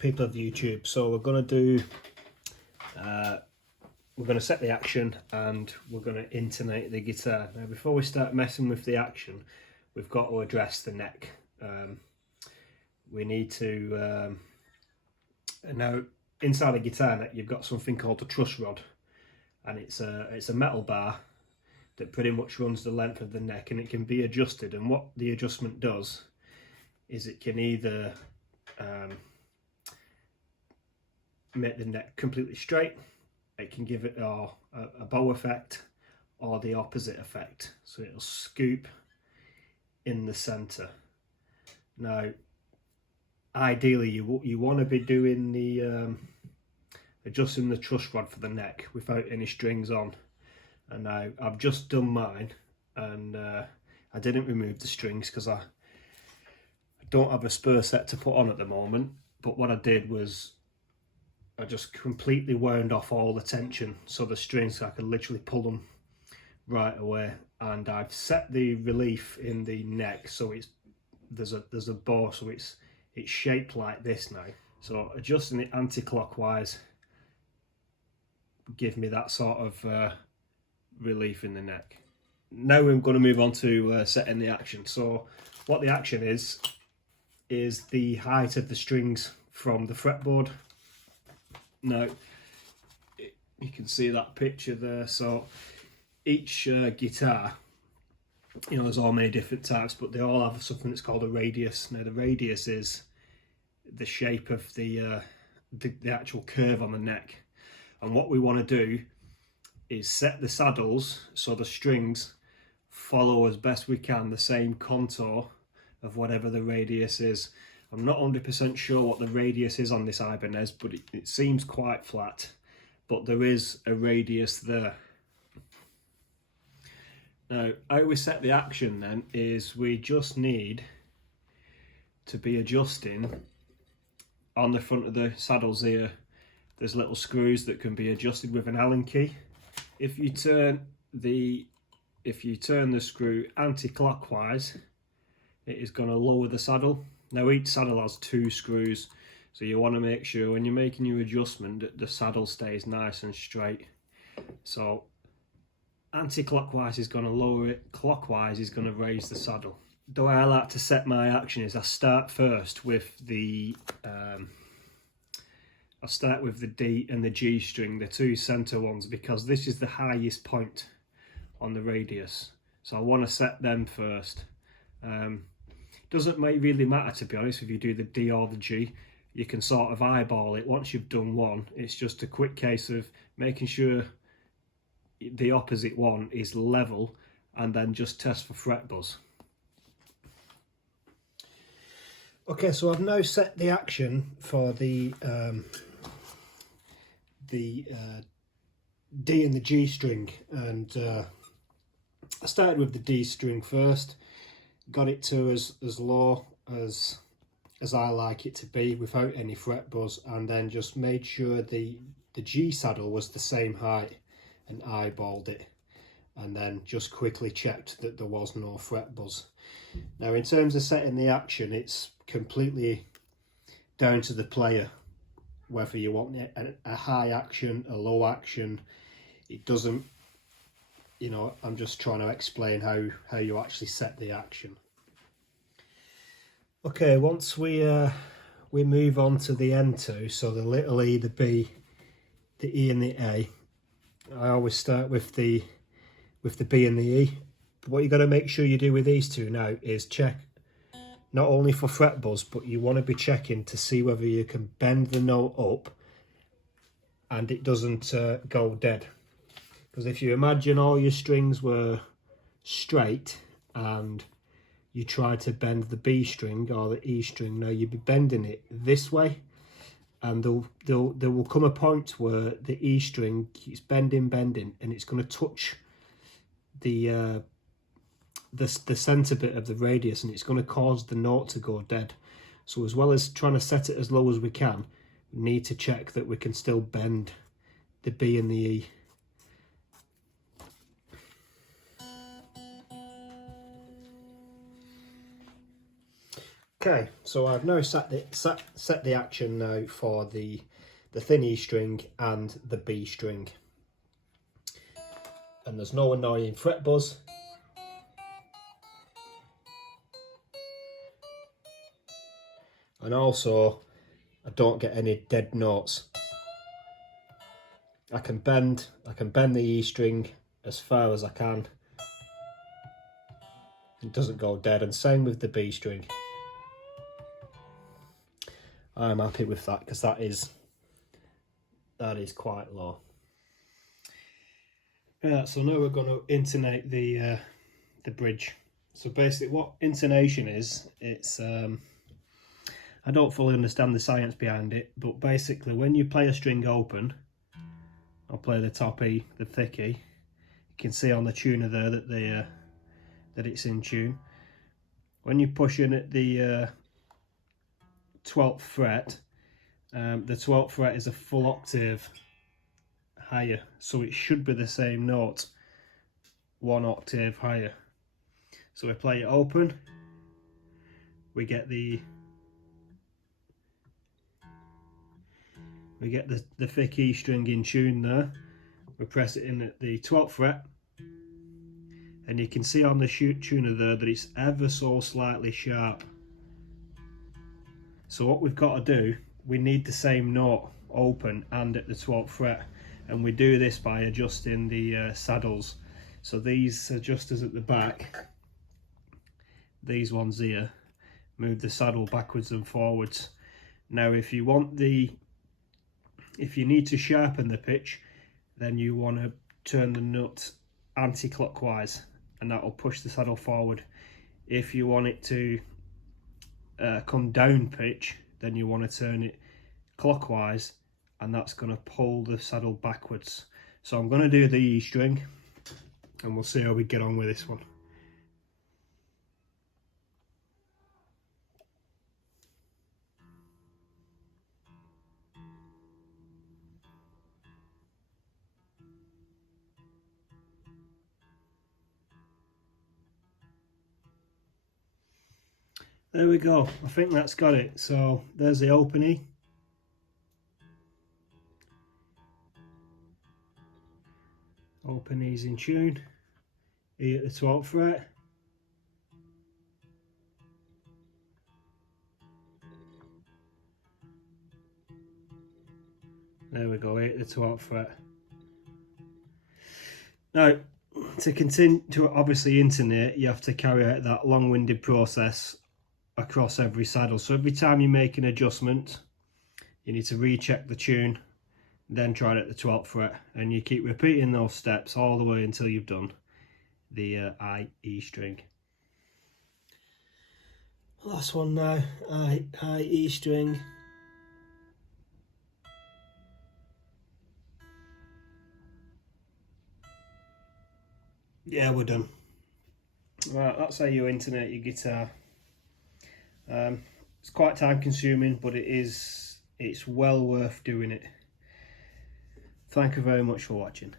people of YouTube. So we're going to do, we're going to set the action and we're going to intonate the guitar. Now before we start messing with the action, we've got to address the neck. We need to, now inside a guitar neck you've got something called a truss rod, and it's a metal bar that pretty much runs the length of the neck, and it can be adjusted. And what the adjustment does is it can either make the neck completely straight, it can give it a bow effect, or the opposite effect, so it'll scoop in the center. Now ideally you want to be doing the adjusting the truss rod for the neck without any strings on. And now I've just done mine, and I didn't remove the strings because I don't have a spur set to put on at the moment. But what I did was I just completely wound off all the tension, so the strings, I could literally pull them right away. And I've set the relief in the neck so there's a bow, so it's shaped like this now. So adjusting it anti-clockwise give me that sort of relief in the neck. Now we're going to move on to setting the action. So what the action is the height of the strings from the fretboard. Now you can see that picture there. So each guitar, you know, there's all many different types, but they all have something that's called a radius. Now the radius is the shape of the actual curve on the neck. And what we want to do is set the saddles so the strings follow as best we can the same contour of whatever the radius is. I'm not 100% sure what the radius is on this Ibanez, but it seems quite flat, but there is a radius there. Now how we set the action then is we just need to be adjusting on the front of the saddles here. There's little screws that can be adjusted with an Allen key. If you turn the screw anti-clockwise, it is going to lower the saddle. Now each saddle has 2 screws, so you want to make sure when you're making your adjustment that the saddle stays nice and straight. So anti-clockwise is going to lower it, clockwise is going to raise the saddle. The way I like to set my action is I start first with the D and the G string, the 2 center ones, because this is the highest point on the radius. So I want to set them first. Doesn't really matter, to be honest, if you do the D or the G. You can sort of eyeball it. Once you've done one, it's just a quick case of making sure the opposite one is level, and then just test for fret buzz. Okay, so I've now set the action for the D and the G string, and I started with the D string first, got it to as low as I like it to be without any fret buzz, and then just made sure the G saddle was the same height and eyeballed it, and then just quickly checked that there was no fret buzz. Now in terms of setting the action, it's completely down to the player whether you want a high action, a low action. It doesn't, you know, I'm just trying to explain how you actually set the action. Okay, once we move on to the N2, so the little E, the B, the E and the A, I always start with the B and the E. But what you got to make sure you do with these two now is check not only for fret buzz, but you want to be checking to see whether you can bend the note up and it doesn't go dead. Because if you imagine all your strings were straight and you try to bend the B string or the E string, now you'd be bending it this way, and there will come a point where the E string keeps bending, and it's going to touch the center bit of the radius, and it's going to cause the note to go dead. So as well as trying to set it as low as we can, we need to check that we can still bend the B and the E. Okay, so I've now set the action now for the thin E string and the B string, and there's no annoying fret buzz. And also, I don't get any dead notes. I can bend the E string as far as I can. It doesn't go dead, and same with the B string. I'm happy with that because that is quite low. Right, so now we're going to intonate the bridge. So basically, what intonation is, it's I don't fully understand the science behind it, but basically, when you play a string open, I'll play the top E, the thick E. You can see on the tuner there that it's in tune. When you push in at the 12th fret, the 12th fret is a full octave higher, so it should be the same note, 1 octave higher. So we play it open, we get the thick E string in tune there. We press it in at the 12th fret, and you can see on the tuner there that it's ever so slightly sharp. So what we've got to do, we need the same note open and at the 12th fret, and we do this by adjusting the saddles. So these adjusters at the back, these ones here, move the saddle backwards and forwards. Now if you need to sharpen the pitch, then you want to turn the nut anti-clockwise, and that will push the saddle forward. If you want it to come down pitch, then you want to turn it clockwise, and that's going to pull the saddle backwards. So I'm going to do the E string, and we'll see how we get on with this one. There we go, I think that's got it. So there's the open E. Open E's in tune, E at the 12th fret. There we go, E at the 12th fret. Now, to continue to obviously intonate, you have to carry out that long-winded process across every saddle. So every time you make an adjustment, you need to recheck the tune, then try it at the 12th fret, and you keep repeating those steps all the way until you've done the I, E string. Last one now, I, E string. Yeah, we're done. Right, that's how you intonate your guitar. It's quite time consuming, but it's well worth doing it. Thank you very much for watching.